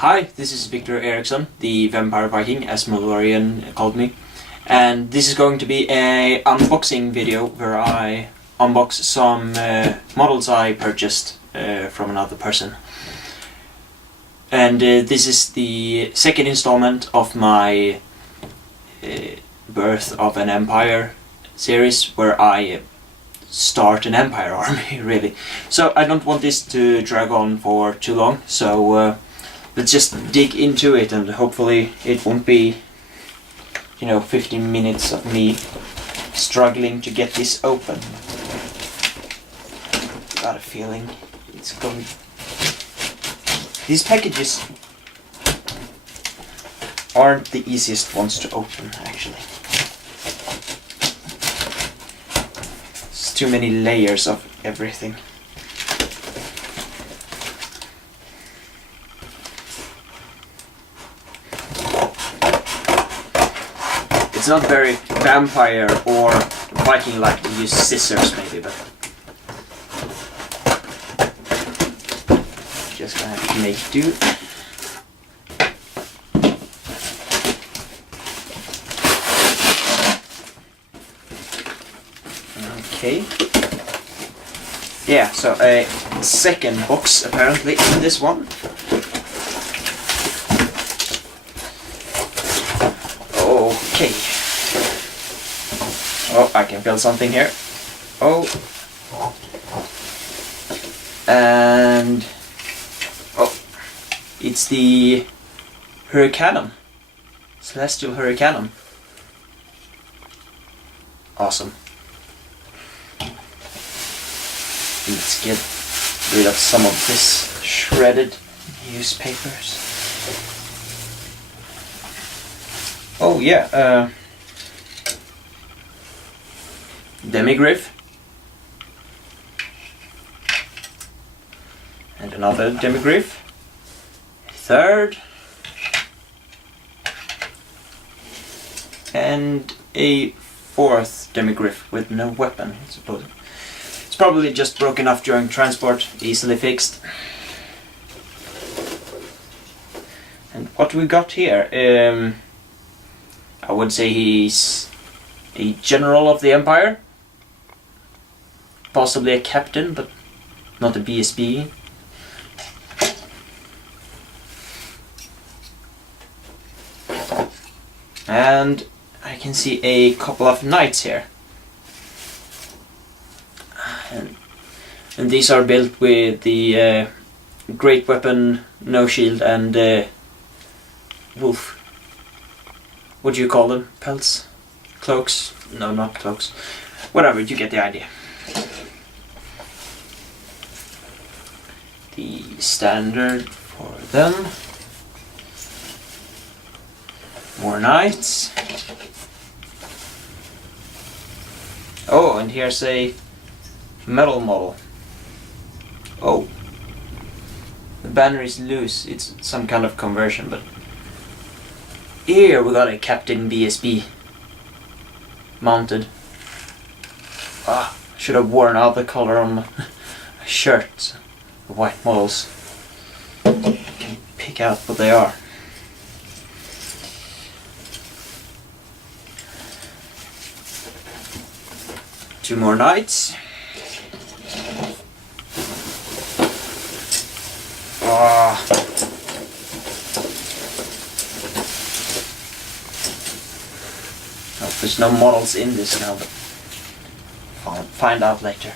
Hi, this is Victor Eriksson, the Vampire Viking, as Malorian called me. And this is going to be a unboxing video where I unbox some models I purchased from another person. And this is the second installment of my Birth of an Empire series, where I start an empire army, really. So I don't want this to drag on for too long, so let's just dig into it, and hopefully it won't be, 15 minutes of me struggling to get this open. Got a feeling it's going... These packages aren't the easiest ones to open, actually. It's too many layers of everything. It's not very vampire or Viking-like to use scissors, maybe, but just gonna have to make do. Okay. Yeah, so a second box apparently in this one. Okay. Oh, I can build something here. Oh. And... oh. It's the Hurricanum. Celestial Hurricanum. Awesome. Let's get rid of some of this shredded newspapers. Oh yeah, Demigriff. And another Demigriff. A third. And a fourth Demigriff with no weapon, I suppose. It's probably just broken off during transport, easily fixed. And what we got here? I would say he's a general of the Empire. Possibly a captain, but not a BSB. And I can see a couple of knights here. And these are built with the great weapon, no shield, and wolf. What do you call them? Pelts? Cloaks? No, not cloaks. Whatever, you get the idea. The standard for them. More knights. Oh, and here's a metal model. Oh. The banner is loose. It's some kind of conversion, but here we got a Captain BSB mounted. Ah, should have worn out the color on my shirt. The white models. You can pick out what they are. Two more knights. Ah. Oh, there's no models in this now, but I'll find out later.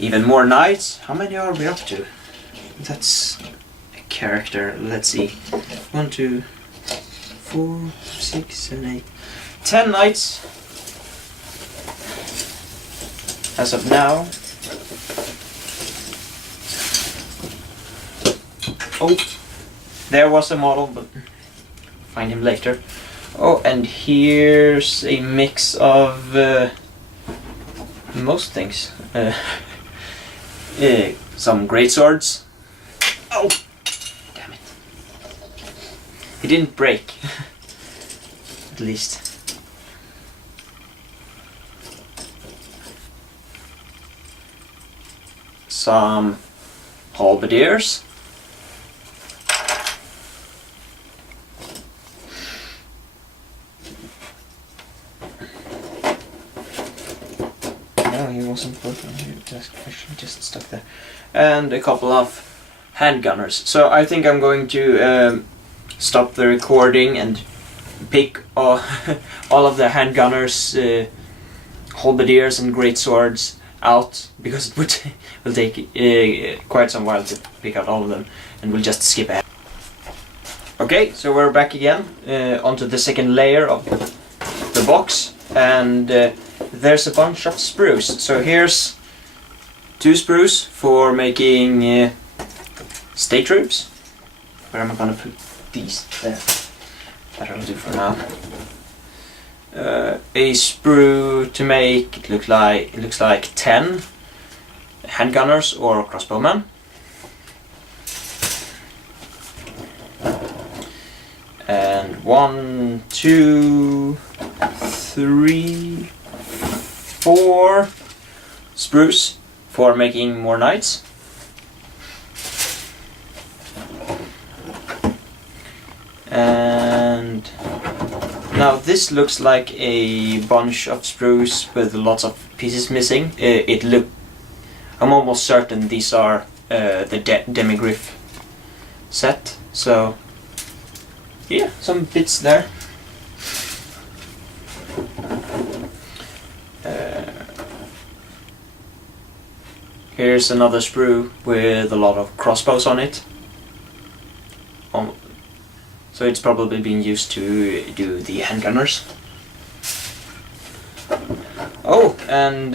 Even more knights. How many are we up to? That's a character. Let's see. 1, 2, 4, 6, 7, 8. 10 knights. As of now. Oh, there was a model, but find him later. Oh, and here's a mix of most things. Some great swords. Oh, damn it! He didn't break, at least. Some halberdiers. No, he wasn't working. He just stuck there. And a couple of handgunners. So I think I'm going to stop the recording and pick all of the handgunners, halberdiers and great swords out, because it will take quite some while to pick out all of them, and we'll just skip ahead. Okay, so we're back again onto the second layer of the box, and there's a bunch of sprues. So here's 2 sprues for making stay troops. Where am I gonna put these? There. That'll do for now. A sprue to make, it looks like 10 handgunners or crossbowmen. And 1, 2, 3, 4 sprues for making more knights. And now this looks like a bunch of sprues with lots of pieces missing. I'm almost certain these are the demigryph set. So yeah, some bits there. Here's another sprue with a lot of crossbows on it. So it's probably being used to do the handgunners. Oh, and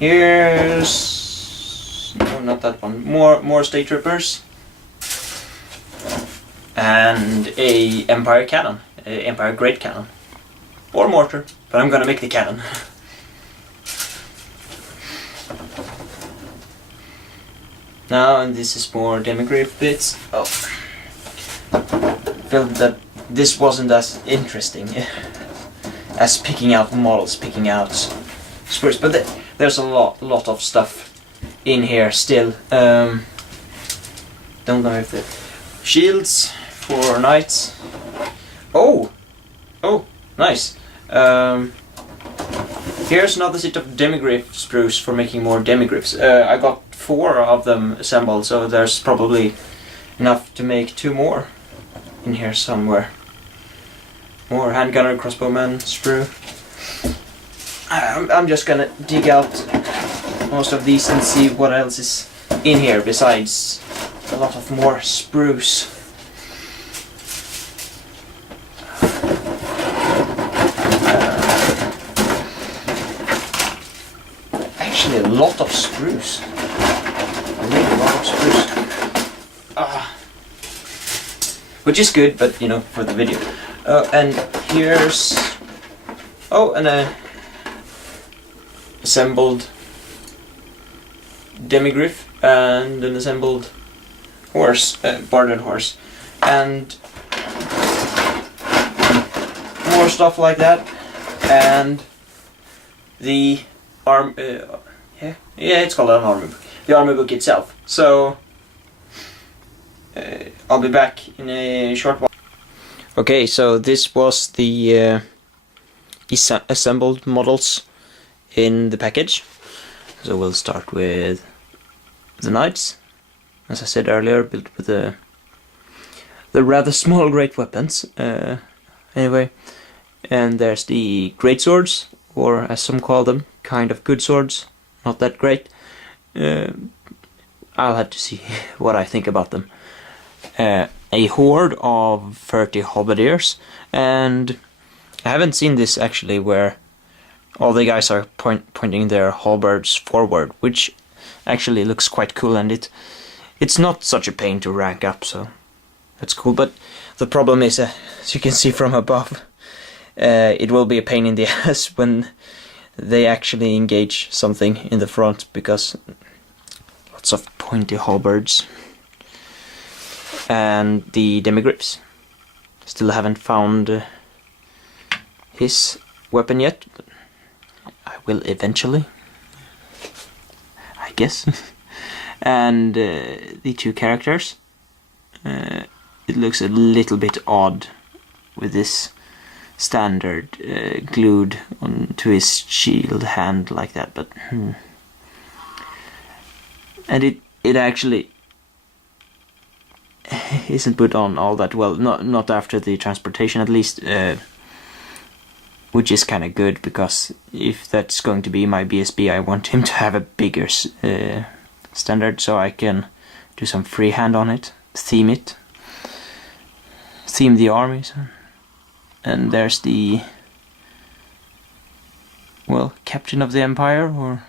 here's... no, not that one. More state troopers. And a Empire cannon. Empire Great Cannon. Or mortar, but I'm gonna make the cannon. Now, and this is more demigryph bits. Oh. Felt that this wasn't as interesting as picking out models, picking out sprues, but there's a lot of stuff in here still. Don't know if the shields for knights. Oh, nice. Here's another set of demigryph sprues for making more demigryphs. I got 4 of them assembled, so there's probably enough to make 2 more in here somewhere. More handgunner, crossbowman, sprue. I'm just gonna dig out most of these and see what else is in here besides a lot of more sprues. Actually, a lot of sprues. Really a lot of sprues. Which is good, but you know, for the video. And here's an assembled demigryph and an assembled horse, boarded horse, and more stuff like that. And the it's called an armor book. The armor book itself. So I'll be back in a short while. Okay, so this was the assembled models in the package. So we'll start with the knights, as I said earlier, built with the rather small great weapons. Anyway, and there's the great swords, or as some call them, kind of good swords, not that great. I'll have to see what I think about them. A horde of 30 halberdiers, and I haven't seen this actually where all the guys are pointing their halberds forward, which actually looks quite cool, and it's not such a pain to rank up, so that's cool. But the problem is, as you can see from above, it will be a pain in the ass when they actually engage something in the front, because lots of pointy halberds. And the demigryphs. Still haven't found his weapon yet, but I will eventually, I guess. and the two characters. It looks a little bit odd with this standard glued onto his shield hand like that, but and it actually isn't put on all that well, not after the transportation at least, which is kind of good, because if that's going to be my BSB, I want him to have a bigger standard, so I can do some freehand on it, theme the armies. And there's the, well, Captain of the Empire or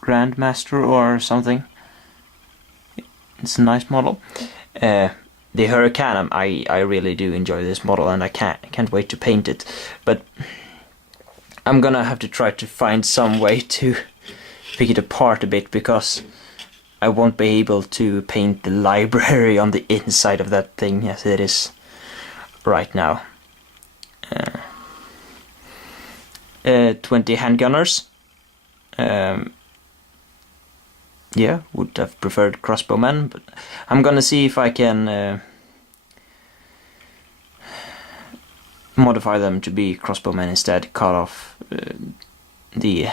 Grandmaster or something. It's a nice model. The Hurricanum, I really do enjoy this model, and I can't wait to paint it. But I'm gonna have to try to find some way to pick it apart a bit, because I won't be able to paint the library on the inside of that thing as it is right now. 20 handgunners. Yeah, would have preferred crossbowmen, but I'm gonna see if I can modify them to be crossbowmen instead, cut off the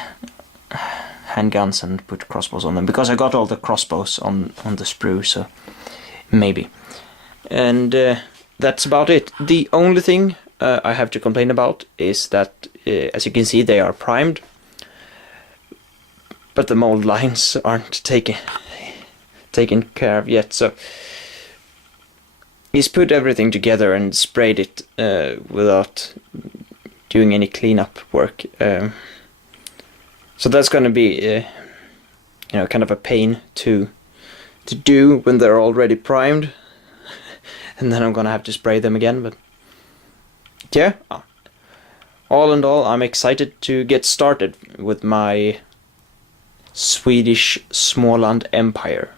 handguns and put crossbows on them, because I got all the crossbows on the sprue, so maybe. And that's about it. The only thing I have to complain about is that, as you can see, they are primed, but the mold lines aren't taken care of yet. So he's put everything together and sprayed it without doing any cleanup work. So that's going to be, kind of a pain to do when they're already primed, and then I'm gonna have to spray them again. But yeah, all in all, I'm excited to get started with my Swedish Småland Empire.